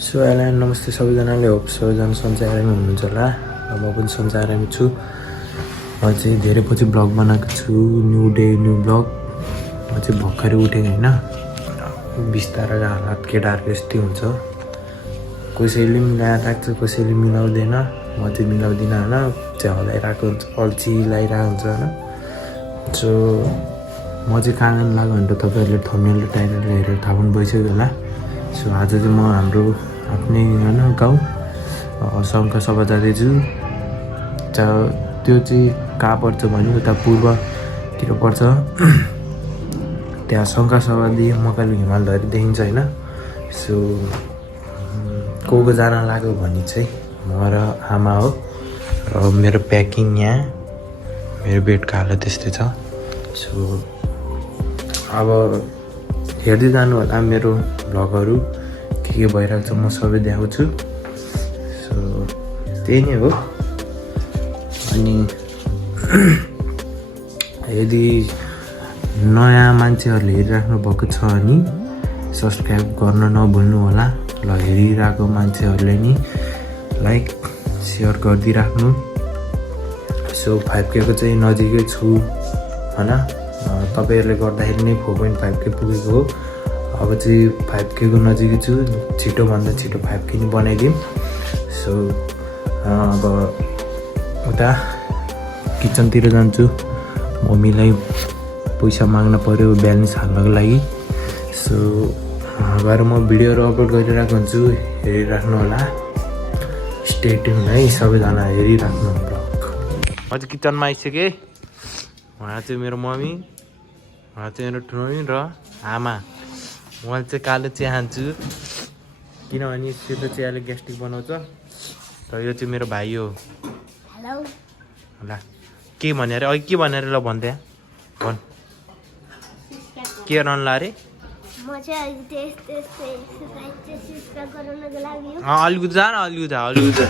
So hello नमस्ते सबैजनाले hope सबैजना सन्चै आरामै हुनुहुन्छ होला र म पनि सन्चै आरामै छु। म चाहिँ धेरै पछि ब्लग बनाएको छु, न्यू डे न्यू ब्लग। म चाहिँ भर्खरै उठेँ होइन, बिस्तारै हालत केटाहरूको यस्तै हुन्छ, कसैले मिलाएर राख्छ कसैले मिलाउँदैन। म चाहिँ मिलाउँदिनँ होइन, झ्याउलाइरहेको हुन्छ, अल्छी लगाइरहेको हुन्छ होइन। सो म चाहिँ कहाँ जानु लाग्यो भने त तपाईँहरूले थम्बनेल र टाइटल हेरेर थाहा पनि भइसक्यो होला। सो आज चाहिँ म हाम्रो आफ्नै होइन गाउँ शङ्खा सभा जाँदैछु। त्यो चाहिँ कहाँ पर्छ भने उता पूर्वतिर पर्छ। त्यहाँ शङ्खा सभादेखि मकालु हिमालहरू देखिन्छ होइन। सो को जान लाग्यो भने चाहिँ म र आमा हो, र मेरो प्याकिङ यहाँ, मेरो बेडको हालत त्यस्तै छ। सो अब हेर्दै जानु होला मेरो भ्लगहरू, के भइरहेको छ म सबै देखाउँछु। सो त्यही नै हो। अनि यदि नयाँ मान्छेहरूले हेरिराख्नु भएको छ भने सब्सक्राइब गर्न नभुल्नु होला। ल हेरिरहेको मान्छेहरूले नि लाइक सेयर गरिदिइराख्नु। सो 5K को चाहिँ नजिकै छु होइन, तपाईँहरूले गर्दाखेरि नै 4.5K पुगेको हो। अब चाहिँ 5K को नजिकै छु, छिटोभन्दा छिटो 5K नि बनाइदिउँ। सो अब उता किचनतिर जान्छु, मम्मीलाई पैसा माग्न पऱ्यो ब्यालेन्स हाल्नको लागि। सो गएर म भिडियोहरू अपलोड गरिरहेको हुन्छु, हेरिराख्नु होला। स्टे ट्युन है सबैजना, हेरिराख्नु ब्लग। म चाहिँ किचनमा आइसकेँ। उहाँ चाहिँ मेरो मम्मी, उहाँ चाहिँ मेरो ठुलो मम्मी र आमा। मैले चाहिँ कालो चिया खान्छु किनभने सेतो चियाले ग्यास्ट्रिक बनाउँछ। र यो चाहिँ मेरो भाइ हो। हेलो ल के भने अरे अघि के भने अरे, ल भन्दै भन्, के रहनु ला अरे? म चाहिँ एक्सर्साइज गराउनको लागि अलिक जा न, अलिक जा, अलिक जा।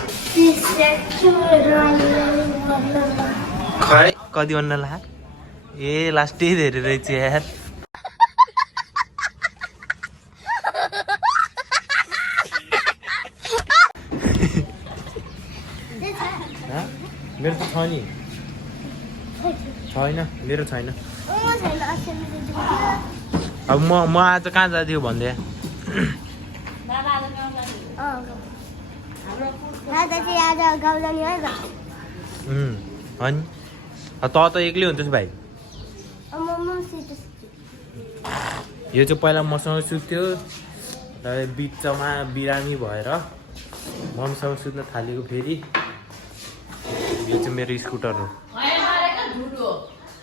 खै कति भन्न ला? ए लास्टै धेरै रहेछ यार। मेरो त छ नि, छैन मेरो छैन। अब म आज कहाँ जान्थ्यो भन्दै? अनि त एक्लै हुन्छस् भाइ? यो चाहिँ पहिला मसँग सुत्थ्यो र बिचमा बिरामी भएर मम्मीसँग सुत्न थालेको। फेरि यो चाहिँ मेरो स्कुटर हो।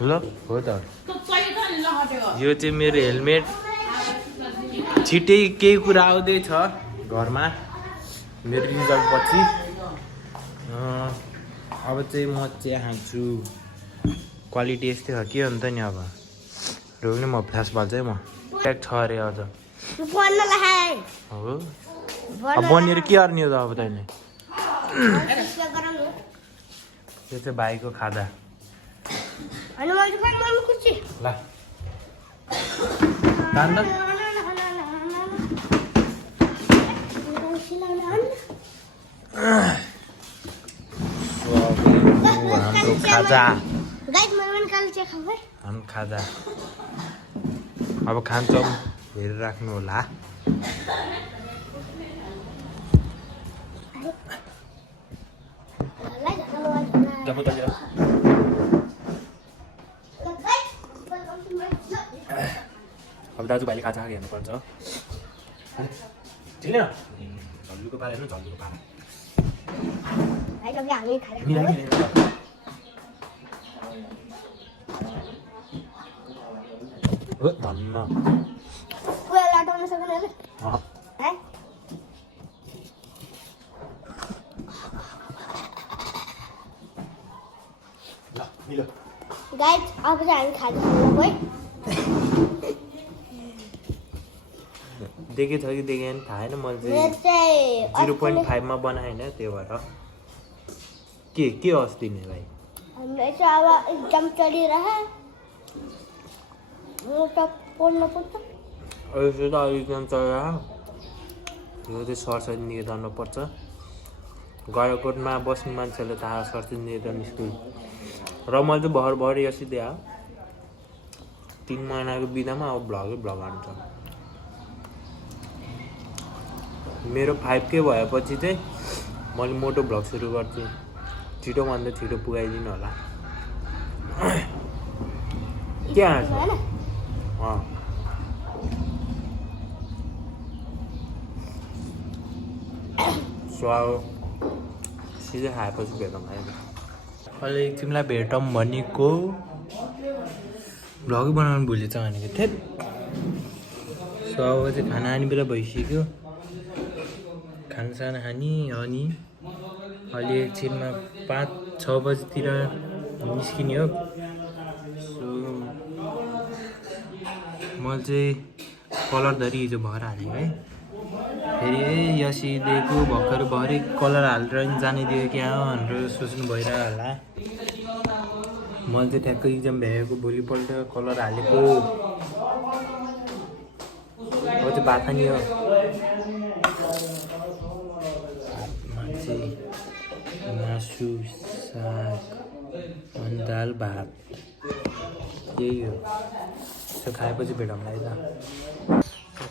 ल हो त, यो चाहिँ मेरो हेलमेट। छिट्टै केही कुरा आउँदैछ घरमा मेरो रिजल्ट पछि। अब चाहिँ म चिया खान्छु, क्वालिटी यस्तै हो के अन्त नि। अब रोक्ने म फ्ल्यास बाल्छ है म, ट्याग छ अरे अझ हो। अब बनिएर के गर्ने हो त अब तैँले? यो चाहिँ भाइको खाजा। ल हाम्रो खाजा, हाम्रो खाजा अब खान्छौँ, हेरिराख्नु होला। अब दाजुभाइले खाजा हेर्नुपर्छ। झल्लुको पारा हेर्नु, झल्लुको पारा धन्न। गाइस अब चाहिँ हामी खाजा खानु गयो। देखेछ कि देखेन थाहा छैन, मैले चाहिँ 0.5 मा बनाएँ होइन, त्यही भएर के अस्ति नै भाइ हाम्रो चाहिँ अब एकदम चलिरह म त पढ्नु पर्छ। अहिलेसम्म त अलिक चल्छ। यो चाहिँ सरस्वती निकेतनमा पर्छ। गैराकोटमा बस्ने मान्छेहरूले थाहा सरस्वती निकेतन स्कुल। र मैले चाहिँ भर्खर यसरी आयो 3 महिनाको बिदामा अब भ्लग हान्छ। मेरो 5K भएपछि चाहिँ मैले मोटो भ्लग सुरु गर्छु। छिटोभन्दा छिटो पुगाइदिनु होला। के हाँस्छ? सिधै खाएपछि भेटौँ है। अहिले तिमीलाई भेटौँ भनेको भ्लग बनाउनु भुलेछ भनेको थिएँ। सो अब चाहिँ खाना खाने बेला भइसक्यो। खानासाना खाने अनि अहिले एकछिनमा 5-6 बजीतिर निस्किने हो। सो मैले चाहिँ कलरधरि हिजो भएर हालेको है। फेरि यसी दिएको भर्खर भरे कलर हालेर नि जाने दियो क्या भनेर सोच्नु भइरह होला। मैले चाहिँ ठ्याक्कै इक्जाम भ्याएको भोलिपल्ट कलर हालेको। अब चाहिँ भात खाने हो। भातमा चाहिँ मासु साग अनि दाल भात यही हो। सो खाएपछि भेटौँला है त।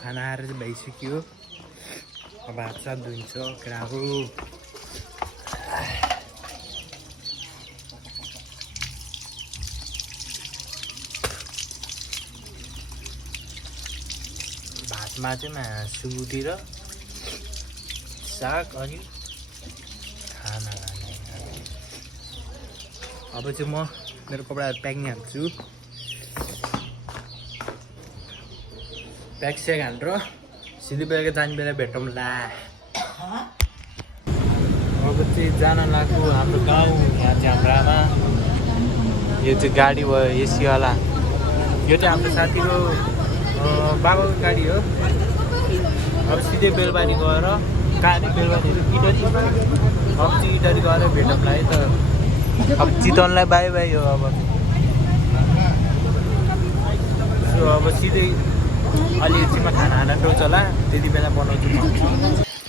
खाना आएर चाहिँ भइसक्यो। अब हात साथ धुन्छ केटाको। भातमा चाहिँ मासु र साग अनि खाना खाने। अब चाहिँ म मेरो कपडाहरू प्याकिङ हाल्छु। प्याक स्याग हालेर सिधै बेलुका जाने बेला भेटौँला। अब चाहिँ जान लाग्यो हाम्रो गाउँ। यहाँ चाहिँ हाम्रो आमा। यो चाहिँ गाडी भयो एसीवाला। यो चाहिँ हाम्रो साथीको बाबाको गाडी हो। अब सिधै बेलबारी गएर कहाँ बेलबारीहरू इटरी। अब चाहिँ इटरी गएर भेटौँला है त। अब चितवनलाई बाई बाई हो अब। सो अब सिधै अलि एकछिनमा खाना खाना टोच होला। त्यति बेला बनाउँछु।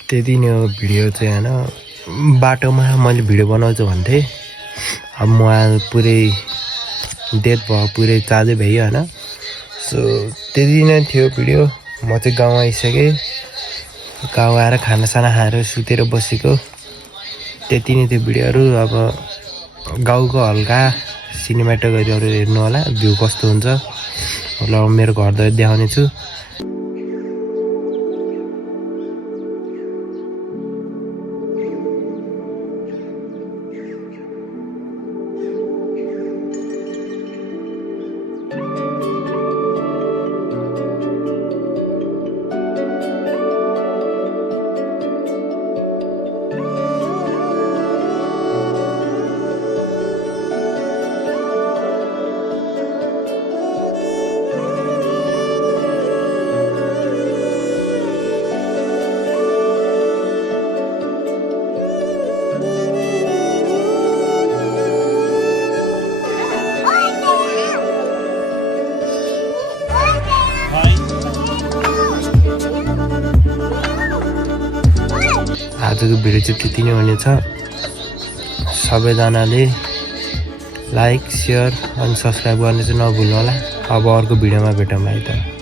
त्यति नै हो भिडियो चाहिँ होइन। बाटोमा मैले भिडियो बनाउँछु भन्थेँ। अब म पुरै डेट भयो पुरै चाँजै भइयो होइन। सो त्यति नै थियो भिडियो। म चाहिँ गाउँ आइसकेँ। गाउँ आएर खानासाना खाएर सुतेर बसेको। त्यति नै थियो भिडियोहरू। अब गाउँको हल्का सिनेमेटोग्राफीहरू हेर्नु होला भ्यू कस्तो हुन्छ। ल मेरो घर त देखाउने छु। आजको भिडियो चाहिँ त्यति नै हुनेछ। सबैजनाले लाइक, सेयर अनि सब्सक्राइब गर्ने चाहिँ नभुल्नु होला। अब अर्को भिडियोमा भेटौँला है त।